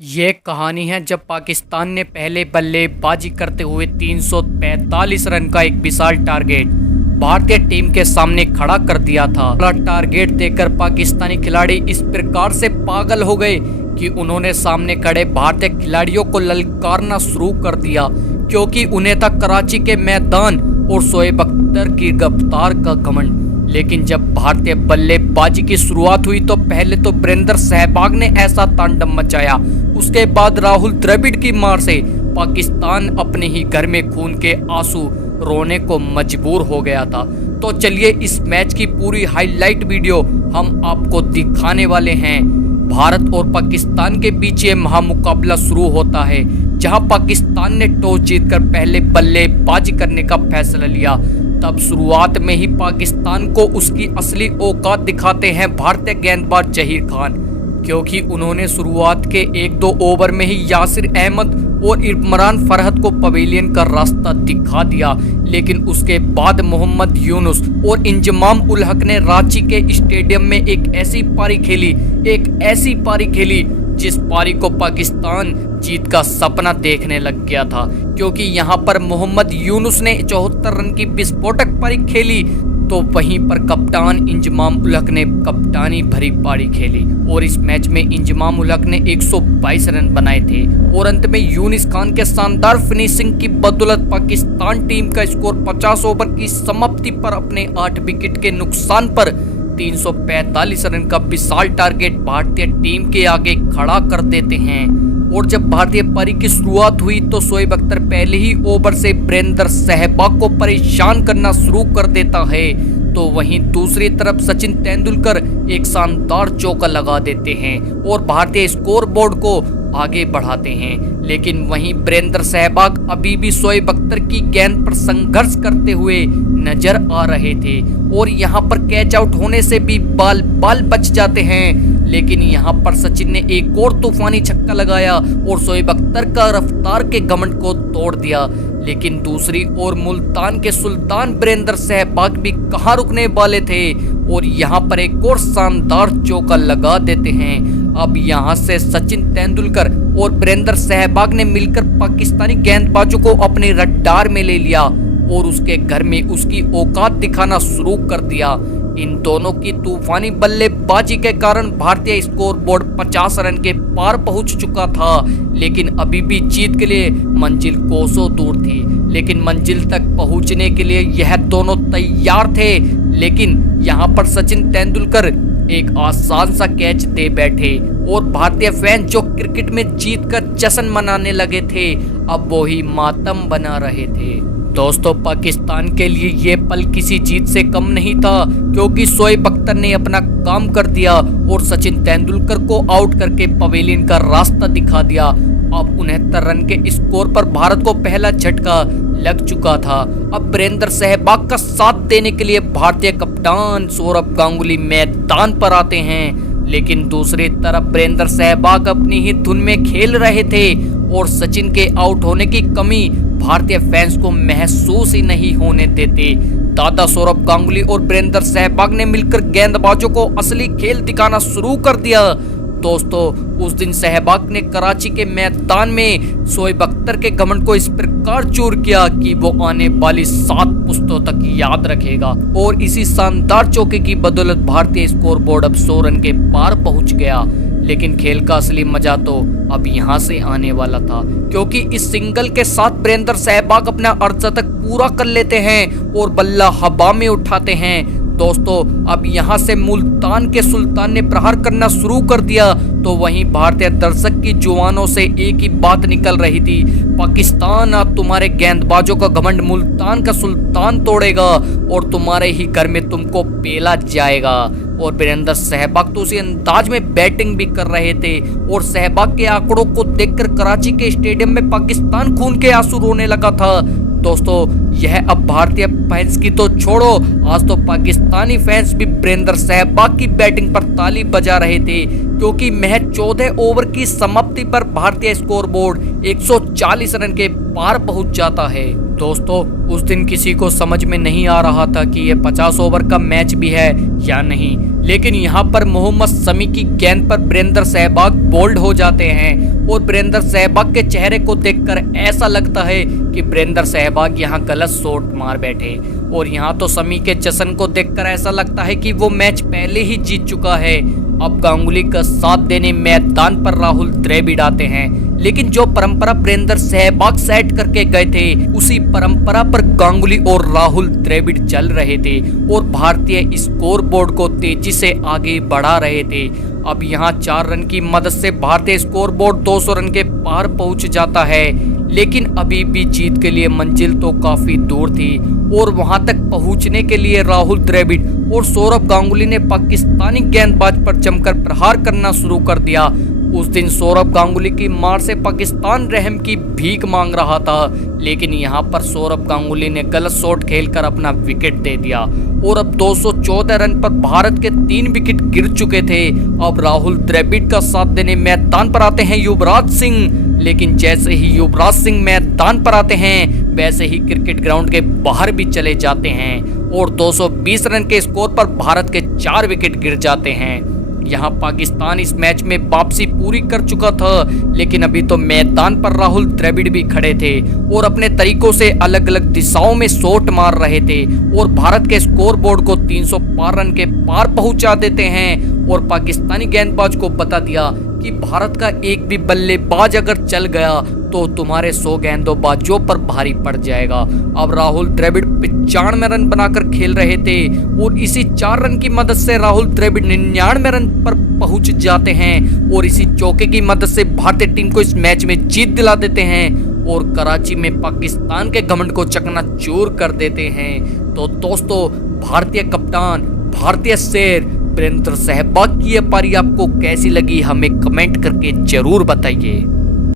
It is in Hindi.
ये कहानी है जब पाकिस्तान ने पहले बल्लेबाजी करते हुए 345 रन का एक विशाल टारगेट भारतीय टीम के सामने खड़ा कर दिया था। बड़ा टारगेट देखकर पाकिस्तानी खिलाड़ी इस प्रकार से पागल हो गए कि उन्होंने सामने खड़े भारतीय खिलाड़ियों को ललकारना शुरू कर दिया, क्योंकि उन्हें था कराची के मैदान और शोएब अख्तर की रफ्तार का घमंड। लेकिन जब भारतीय बल्लेबाजी की शुरुआत हुई तो पहले तो वीरेंद्र सहवाग ने ऐसा तांडव मचाया, उसके बाद राहुल द्रविड़ की मार से पाकिस्तान अपने ही घर में खून के आंसू रोने को मजबूर हो गया था। तो चलिए इस मैच की पूरी हाईलाइट वीडियो हम आपको दिखाने वाले हैं। भारत और पाकिस्तान के बीच ये महामुकाबला शुरू होता है, जहां पाकिस्तान ने टॉस जीतकर पहले बल्लेबाजी करने का फैसला लिया। तब शुरुआत में ही पाकिस्तान को उसकी असली औकात दिखाते हैं भारतीय गेंदबाज जहीर खान, क्योंकि उन्होंने शुरुआत के 1-2 ओवर में ही यासिर अहमद और इमरान फरहत को पवेलियन का रास्ता दिखा दिया। लेकिन उसके बाद मोहम्मद यूनुस और इंजमाम उल हक ने रांची के स्टेडियम में एक ऐसी पारी खेली जिस पारी को पाकिस्तान जीत का सपना देखने लग गया था, क्योंकि यहां पर मोहम्मद यूनुस ने 74 रन की विस्फोटक पारी खेली, तो वहीं पर कप्तान इंजमाम उल हक ने कप्तानी भरी पारी खेली और इस मैच में इंजमाम उल हक ने 122 रन बनाए थे। और अंत में यूनिस खान के शानदार फिनिशिंग की बदौलत पाकिस्तान टीम का स्कोर 50 ओवर की समाप्ति पर अपने 8 विकेट के नुकसान पर 345 रन का विशाल टारगेट भारतीय टीम के आगे खड़ा कर देते हैं। और जब भारतीय पारी की शुरुआत हुई तो शोएब अख्तर पहले ही ओवर से वीरेंद्र सहवाग को परेशान करना शुरू कर देता है, तो वहीं दूसरी तरफ सचिन तेंदुलकर एक शानदार चौका लगा देते हैं और भारतीय स्कोरबोर्ड को आगे बढ़ाते हैं। लेकिन वहीं वीरेंद्र सहवाग अभी भी शोएब अख्तर की गेंद पर संघर्ष करते हुए नजर आ रहे थे और यहां पर कैच आउट होने से भी बाल बच जाते हैं। लेकिन यहां पर सचिन ने एक और तूफानी छक्का लगाया और शोएब अख्तर का रफ्तार के घमंड को तोड़ दिया। लेकिन दूसरी ओर मुल्तान के सुल्तान वीरेंद्र सहवाग भी कहां रुकने वाले थे और यहां पर एक और शानदार चौका लगा देते हैं। अब यहां से सचिन तेंदुलकर और वीरेंद्र सहवाग ने मिलकर पाकिस्तानी गेंदबाजों को अपने रडार में ले लिया और उसके घर में उसकी औकात दिखाना शुरू कर दिया। इन दोनों की तूफानी बल्लेबाजी के कारण भारतीय स्कोरबोर्ड 50 रन के पार पहुंच चुका था, लेकिन अभी भी जीत के लिए मंजिल कोसों दूर थी। लेकिन मंजिल तक पहुंचने के लिए यह दोनों तैयार थे। लेकिन यहां पर सचिन तेंदुलकर एक आसान सा कैच दे बैठे और भारतीय फैन जो क्रिकेट में जीत का जश्न मनाने लगे थे, अब वो ही मातम बना रहे थे। दोस्तों, पाकिस्तान के लिए ये पल किसी जीत से कम नहीं था, क्योंकि शोएब अख्तर ने अपना काम कर दिया और सचिन तेंदुलकर को आउट करके पवेलियन का रास्ता दिखा दिया। अब 69 रन के स्कोर पर भारत को पहला झटका लग चुका था। अब वीरेंद्र सहवाग का साथ देने के लिए भारतीय कप्तान सौरव गांगुली मैदान पर आते हैं। लेकिन दूसरी तरफ वीरेंद्र सहवाग अपनी ही धुन में खेल रहे थे और सचिन के आउट होने की कमी भारतीय फैंस को महसूस ही नहीं होने देते। दादा सौरव गांगुली और वीरेंद्र सहवाग ने मिलकर गेंदबाजों को असली खेल दिखाना शुरू कर दिया। दोस्तों, उस दिन सहवाग ने कराची के मैदान में शोएब अख्तर के घमंड को इस प्रकार चूर किया कि वो आने वाली 7 पुश्तों तक याद रखेगा। और इसी शानदार चौके की बदौलत भारतीय स्कोरबोर्ड अब 100 रन के पार पहुंच गया। लेकिन खेल का असली मजा तो अब यहां से आने वाला था, क्योंकि इस सिंगल के साथ वीरेंद्र सहवाग अपना अर्धशतक पूरा कर लेते हैं और बल्ला हवा में उठाते हैं। दोस्तों, अब यहां से मुल्तान के सुल्तान ने प्रहार करना शुरू कर दिया, तो वहीं भारतीय दर्शक की जुबानों से एक ही बात निकल रही थी, पाकिस्तान अब तुम्हारे गेंदबाजों का घमंड मुल्तान का सुल्तान तोड़ेगा और तुम्हारे ही घर में तुमको पेला जाएगा। और वीरेंद्र सहवाग तो उसी अंदाज में बैटिंग भी कर रहे थे और सहवाग के आंकड़ों को देखकर कराची के स्टेडियम में पाकिस्तान खून के आंसू रोने लगा था। दोस्तों, यह अब भारतीय फैंस की तो छोड़ो, आज तो पाकिस्तानी फैंस भी वीरेंद्र सहवाग की बैटिंग पर ताली बजा रहे थे, क्योंकि महज 14 ओवर की समाप्ति पर भारतीय स्कोरबोर्ड 140 रन के पार पहुंच जाता है। दोस्तों, उस दिन किसी को समझ में नहीं आ रहा था कि यह 50 ओवर का मैच भी है या नहीं, लेकिन यहाँ पर मोहम्मद शमी की गेंद पर वीरेंद्र सहवाग बोल्ड हो जाते हैं और वीरेंद्र सहवाग के चेहरे को देखकर ऐसा लगता है कि वीरेंद्र सहवाग यहाँ गलत शॉट मार बैठे। और यहाँ तो शमी के जश्न को देखकर ऐसा लगता है कि वो मैच पहले ही जीत चुका है। अब गांगुली का साथ देने मैदान पर राहुल द्रविड़ आते हैं, लेकिन जो परंपरा वीरेंद्र सहवाग सेट करके गए थे उसी परंपरा पर गांगुली और राहुल द्रविड़ चल रहे थे और भारतीय स्कोर बोर्ड को तेजी से आगे बढ़ा रहे थे। अब यहाँ 4 रन की मदद से भारतीय स्कोर बोर्ड 200 रन के पार पहुंच जाता है, लेकिन अभी भी जीत के लिए मंजिल तो काफी दूर थी और वहां तक पहुंचने के लिए राहुल द्रविड़ और सौरव गांगुली ने पाकिस्तानी गेंदबाज पर जमकर प्रहार करना शुरू कर दिया। उस दिन सौरव गांगुली की मार से पाकिस्तान रहम की भीख मांग रहा था, लेकिन यहाँ पर सौरव गांगुली ने गलत शॉट खेलकर अपना विकेट दे दिया और अब 214 रन पर भारत के 3 विकेट गिर चुके थे। अब राहुल द्रविड़ का साथ देने मैदान पर आते हैं युवराज सिंह, लेकिन जैसे ही युवराज सिंह मैदान पर आते हैं वैसे ही क्रिकेट ग्राउंड के बाहर भी चले जाते हैं और 220 रन के स्कोर पर भारत के 4 विकेट गिर जाते हैं। यहाँ पाकिस्तान इस मैच में वापसी पूरी कर चुका था, लेकिन अभी तो मैदान पर राहुल द्रविड़ भी खड़े थे और अपने तरीकों से अलग अलग दिशाओं में शॉट मार रहे थे और भारत के स्कोर बोर्ड को 300 पार रन के पार पहुंचा देते हैं और पाकिस्तानी गेंदबाज को बता दिया कि भारत का एक भी बल्लेबाज अगर चल गया तो तुम्हारे 100 गेंदबाजों पर भारी पड़ जाएगा। अब राहुल द्रविड़ 95 रन बनाकर खेल रहे थे और इसी 4 रन की मदद से राहुल द्रविड़ 99 रन पर पहुंच जाते हैं और इसी चौके की मदद से भारतीय टीम को इस मैच में जीत दिला देते हैं और कराची में पाकिस्तान के घमंड को चकनाचूर कर देते हैं। तो दोस्तों, भारतीय कप्तान, भारतीय शेर वीरेंद्र सहवाग की ये पारी आपको कैसी लगी हमें कमेंट करके जरूर बताइए।